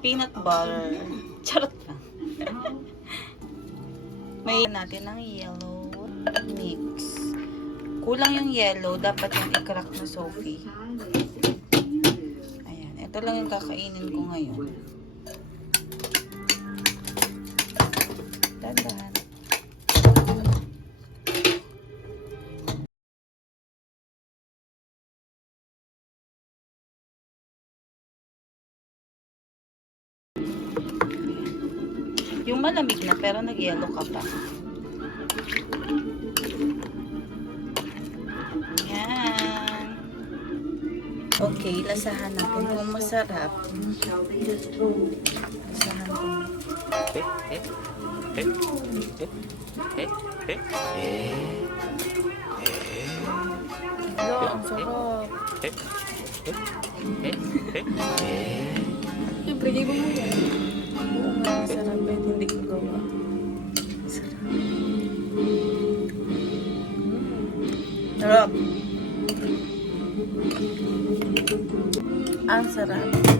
Peanut butter. Charot lang. May natin ng yellow mix. Kulang yung yellow. Dapat yung i-crack na Sophie. Ayan. Ito lang yung kakainin ko ngayon. Dahan-dahan. Yung malamig na pero nag-yellow ka pa. Yan. Okay, lasahan natin kung masarap. Lasahan ko. Hello, ang sarap. Siyempre, di ba mo yan? Oo nga, masarap. Pwede hindi ko gawa. Masarap. Sarap. Ang sarap.